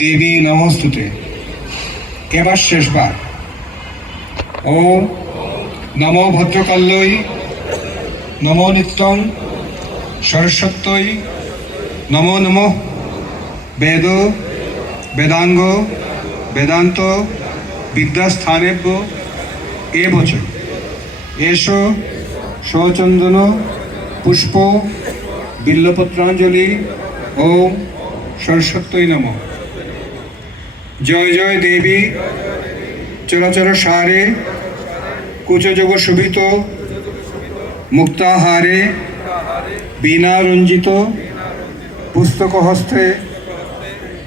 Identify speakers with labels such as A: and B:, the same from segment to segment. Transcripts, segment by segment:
A: দেবী নমস্তুতে। কেবার শেষবার। ও নমো ভদ্রকাল্যই নমো নিত্যং সরস্বত্যই, নমো নমঃ। বেদ, বেদাঙ্গ, বেদান্ত, বিদ্যাস্থানেভ্য, এ বছর এসো সচন্দন পুষ্প, বিল্লপত্রাঞ্জলি ও সরস্বত্যই নম। জয় জয় দেবী। চরাচর সারে কুচযোগ শোভিত মুক্তাহারে বীণা রঞ্জিত, পুস্তক হস্তে,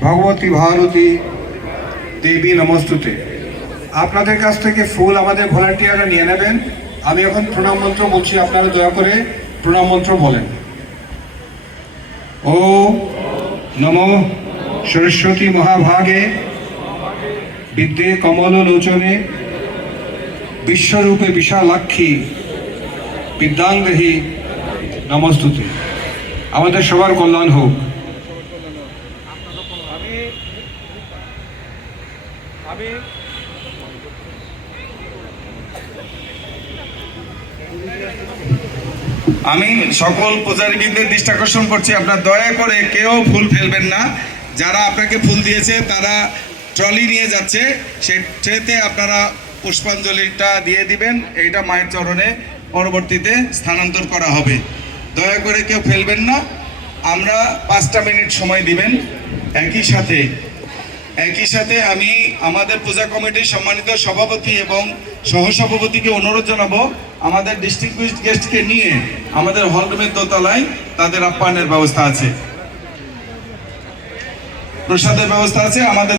A: ভগবতী ভারতী দেবী নমস্তুতে। আপনাদের কাছ থেকে ফুল আমাদের ভলান্টিয়াররা নিয়ে নেবেন। আমি এখন প্রণাম মন্ত্র বলছি, আপনারা দয়া করে প্রণাম মন্ত্র বলেন। ও নম সরস্বতী মহাভাগে বিদ্যে কমল লোচনে, বিশ্বরূপে বিশালাক্ষী, বিদ্যাঙ্গহী নমস্তুতে। আমাদের সবার কল্যাণ হোক।
B: আমি
C: সকল পূজারীবৃন্দের দৃষ্টি আকর্ষণ করছি। আপনার দয়া করে কেউ ফুল ফেলবেন না। যারা আপনাকে ফুল দিয়েছে, তারা ট্রলি নিয়ে যাচ্ছে। সেই আপনারা পুষ্পাঞ্জলিটা দিয়ে দিবেন। এইটা মায়ের চরণে পরবর্তীতে স্থানান্তর করা হবে। দয়া করে কেউ ফেলবেন না। আমরা পাঁচটা মিনিট সময় দিবেন। একই সাথে একই সাথে আমি আমাদের পূজা কমিটির সম্মানিত সভাপতি এবং সহসভাপতিকে অনুরোধ জানাব, আমাদের ডিস্ট্রিক্ট গেস্টকে নিয়ে আমাদের হলরুমের দোতলায় তাদের আপ্যায়নের ব্যবস্থা আছে। প্রসাদের ব্যবস্থা আছে, আমাদের